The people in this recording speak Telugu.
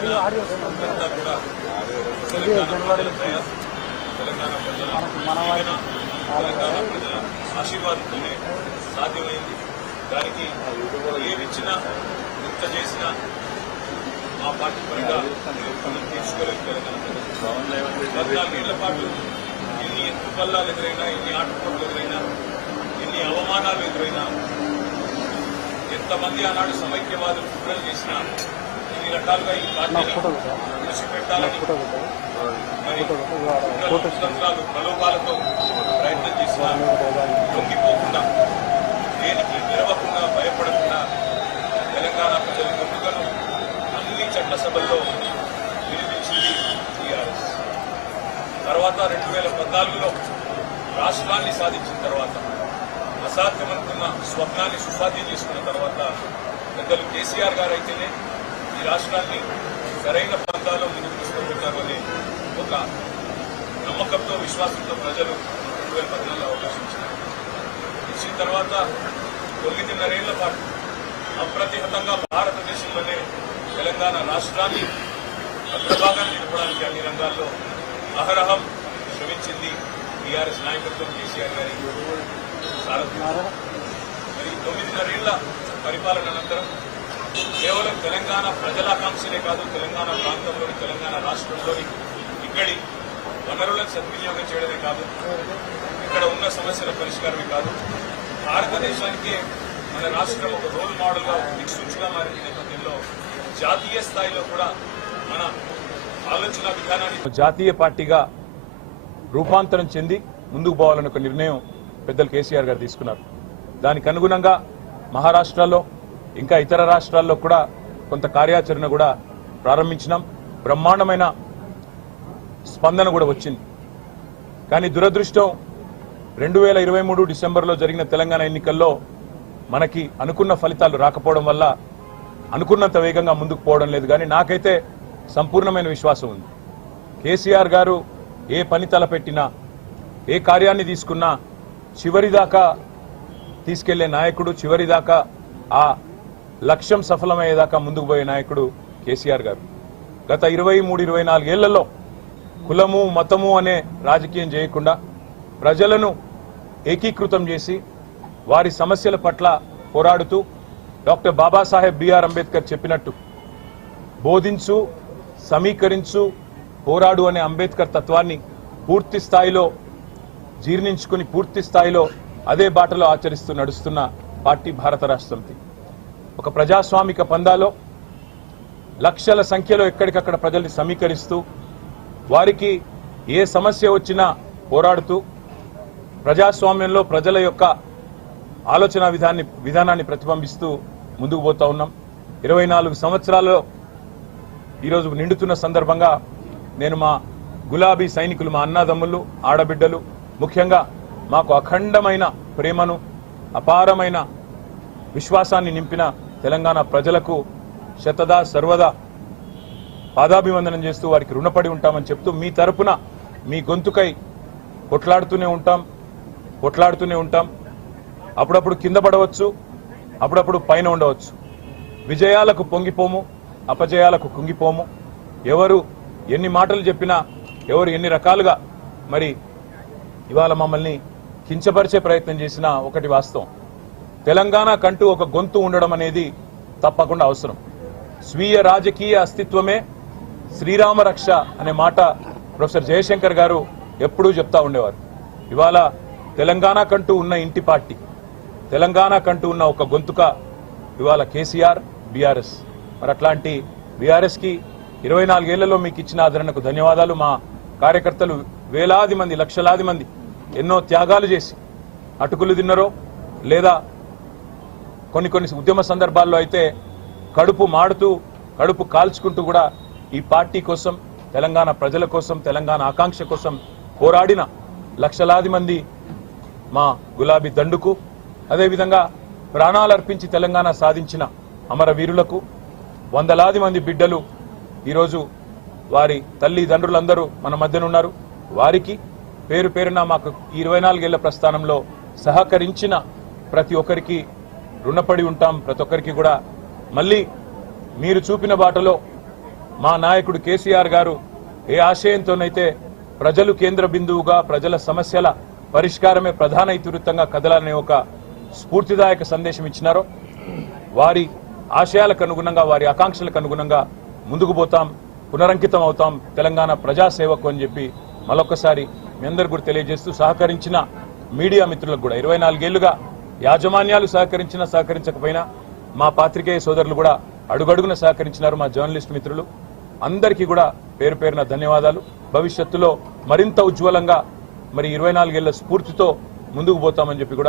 చేసిన అంతా కూడా తెలంగాణ ప్రజల తెలంగాణ ప్రజల ఆశీర్వాదంతోనే సాధ్యమైంది. దానికి ఏమిచ్చినా ఎంత చేసినా మా పార్టీ పరంగా తీసుకోలేదు. తెలంగాణ ప్రజలు 14 ఏళ్ల పాటు ఎన్ని ఎత్తుపల్లాలు ఎదురైనా, ఎన్ని ఆటపోట్లు ఎదురైనా, ఎన్ని అవమానాలు ఎదురైనా, ఎంతమంది ఆనాడు సమైక్యవాదులు కుట్రలు చేసినా, ఎన్ని రకాలుగా ఈ పార్టీని విడిచిపెట్టాలని మరి కుతంత్రాలు ప్రలోభాలతో ప్రయత్నం చేసినా లొంగిపోకుండా, దేనికి నిలవకుండా, భయపడకుండా తెలంగాణ ప్రజల గొంతుకను అన్ని చట్టసభల్లో వినిపించింది టీఆర్ఎస్. తర్వాత 2014లో రాష్ట్రాన్ని సాధించిన తర్వాత, అసాధ్యమనుకున్న స్వప్నాన్ని సుసాధ్యం చేసుకున్న తర్వాత పెద్దలు కేసీఆర్ గారు అయితేనే ఈ రాష్ట్రాన్ని సరైన పంతాలో ముందుకు తీసుకుపోతారు అనే ఒక నమ్మకంతో, విశ్వాసంతో ప్రజలు 2014లో అవకాశం ఇచ్చారు. ఇచ్చిన తర్వాత 9.5 ఏళ్ల పాటు అప్రతిహతంగా భారతదేశంలోనే తెలంగాణ రాష్ట్రాన్ని అగ్రభాగాన్ని నిలపడానికి అన్ని రంగాల్లో అహరహం శ్రమించింది టీఆర్ఎస్ నాయకత్వం, కేసీఆర్ గారి సారథ్యం. మరి 9.5 ఏళ్ల పరిపాలన అనంతరం కేవలం తెలంగాణ ప్రజలాకాంక్షలే కాదు, తెలంగాణ ప్రాంతంలోని, తెలంగాణ రాష్ట్రంలోని ఇక్కడి వనరులను సద్వినియోగం చేయడమే కాదు, ఇక్కడ ఉన్న సమస్యల పరిష్కారమే కాదు, భారతదేశానికే మన రాష్ట్రం ఒక రోల్ మోడల్ గా, దిక్సూచిగా మారిన నేపథ్యంలో జాతీయ స్థాయిలో కూడా మన ఆలోచన విధానాన్ని జాతీయ పార్టీగా రూపాంతరం చెంది ముందుకు పోవాలని ఒక నిర్ణయం పెద్దలు కేసీఆర్ గారు తీసుకున్నారు. దానికి అనుగుణంగా మహారాష్ట్రలో, ఇంకా ఇతర రాష్ట్రాల్లో కూడా కొంత కార్యాచరణ కూడా ప్రారంభించినాం. బ్రహ్మాండమైన స్పందన కూడా వచ్చింది. కానీ దురదృష్టం 2023 డిసెంబర్లో జరిగిన తెలంగాణ ఎన్నికల్లో మనకి అనుకున్న ఫలితాలు రాకపోవడం వల్ల అనుకున్నంత వేగంగా ముందుకు పోవడం లేదు. కానీ నాకైతే సంపూర్ణమైన విశ్వాసం ఉంది. కేసీఆర్ గారు ఏ పని తలపెట్టినా, ఏ కార్యాన్ని తీసుకున్నా చివరిదాకా తీసుకెళ్లే నాయకుడు, చివరిదాకా ఆ లక్ష్యం సఫలమయ్యేదాకా ముందుకు పోయే నాయకుడు కేసీఆర్ గారు. గత 23-24 ఏళ్లలో కులము, మతము అనే రాజకీయం చేయకుండా ప్రజలను ఏకీకృతం చేసి వారి సమస్యల పట్ల పోరాడుతూ డాక్టర్ బాబాసాహెబ్ బిఆర్ అంబేద్కర్ చెప్పినట్టు బోధించు, సమీకరించు, పోరాడు అనే అంబేద్కర్ తత్వాన్ని పూర్తి స్థాయిలో జీర్ణించుకుని, పూర్తి స్థాయిలో అదే బాటలో ఆచరిస్తూ నడుస్తున్న పార్టీ భారత రాష్ట్ర సమితి. ఒక ప్రజాస్వామిక పందాలో లక్షల సంఖ్యలో ఎక్కడికక్కడ ప్రజల్ని సమీకరిస్తూ, వారికి ఏ సమస్య వచ్చినా పోరాడుతూ, ప్రజాస్వామ్యంలో ప్రజల యొక్క ఆలోచన విధానాన్ని ప్రతిబింబిస్తూ ముందుకు పోతా ఉన్నాం. 24 సంవత్సరాల్లో ఈరోజు నిండుతున్న సందర్భంగా నేను మా గులాబీ సైనికులు, మా అన్నదమ్ములు, ఆడబిడ్డలు, ముఖ్యంగా మాకు అఖండమైన ప్రేమను, అపారమైన విశ్వాసాన్ని నింపిన తెలంగాణ ప్రజలకు శతదా సర్వదా పాదాభివందనం చేస్తూ వారికి రుణపడి ఉంటామని చెప్తూ, మీ తరపున మీ గొంతుకై కొట్లాడుతూనే ఉంటాం. అప్పుడప్పుడు కింద పడవచ్చు, అప్పుడప్పుడు పైన ఉండవచ్చు. విజయాలకు పొంగిపోము, అపజయాలకు కుంగిపోము. ఎవరు ఎన్ని మాటలు చెప్పినా, ఎవరు ఎన్ని రకాలుగా మరి ఇవాళ మమ్మల్ని కించపరిచే ప్రయత్నం చేసినా ఒకటి వాస్తవం, తెలంగాణ కంటూ ఒక గొంతు ఉండడం అనేది తప్పకుండా అవసరం. స్వీయ రాజకీయ అస్తిత్వమే శ్రీరామ రక్ష అనే మాట ప్రొఫెసర్ జయశంకర్ గారు ఎప్పుడూ చెప్తా ఉండేవారు. ఇవాళ తెలంగాణ కంటూ ఉన్న ఇంటి పార్టీ, తెలంగాణ కంటూ ఉన్న ఒక గొంతుక ఇవాళ కేసీఆర్, బీఆర్ఎస్. మరి అట్లాంటి బీఆర్ఎస్కి 24 ఏళ్లలో మీకు ఇచ్చిన ఆదరణకు ధన్యవాదాలు. మా కార్యకర్తలు వేలాది మంది, లక్షలాది మంది ఎన్నో త్యాగాలు చేసి అటుకులు తిన్నరో, లేదా కొన్ని ఉద్యమ సందర్భాల్లో అయితే కడుపు మాడుతూ, కడుపు కాల్చుకుంటూ కూడా ఈ పార్టీ కోసం, తెలంగాణ ప్రజల కోసం, తెలంగాణ ఆకాంక్ష కోసం పోరాడిన లక్షలాది మంది మా గులాబీ దండుకు, అదేవిధంగా ప్రాణాలర్పించి తెలంగాణ సాధించిన అమరవీరులకు, వందలాది మంది బిడ్డలు ఈరోజు వారి తల్లిదండ్రులందరూ మన మధ్యనున్నారు. వారికి పేరు పేరున మాకు 24 ఏళ్ల ప్రస్థానంలో సహకరించిన ప్రతి ఒక్కరికి రుణపడి ఉంటాం. ప్రతి ఒక్కరికి కూడా మళ్ళీ మీరు చూపిన బాటలో మా నాయకుడు కేసీఆర్ గారు ఏ ఆశయంతోనైతే ప్రజలు కేంద్ర బిందువుగా ప్రజల సమస్యల పరిష్కారమే ప్రధాన ఇతివృత్తంగా కదలాలనే ఒక స్ఫూర్తిదాయక సందేశం ఇచ్చినారో వారి ఆశయాలకు అనుగుణంగా వారి ఆకాంక్షలకు అనుగుణంగా ముందుకు పోతాం, పునరంకితం అవుతాం తెలంగాణ ప్రజాసేవకు అని చెప్పి మరొకసారి మీ అందరు కూడా తెలియజేస్తూ సహకరించిన మీడియా మిత్రులకు కూడా 24 ఏళ్లుగా యాజమాన్యాలు సహకరించినా సహకరించకపోయినా మా పాత్రికేయ సోదరులు కూడా అడుగడుగున సహకరించినారు. మా జర్నలిస్ట్ మిత్రులు అందరికీ కూడా పేరు పేరున ధన్యవాదాలు. భవిష్యత్తులో మరింత ఉజ్వలంగా మరి 24 ఏళ్ల స్ఫూర్తితో ముందుకు పోతామని చెప్పి కూడా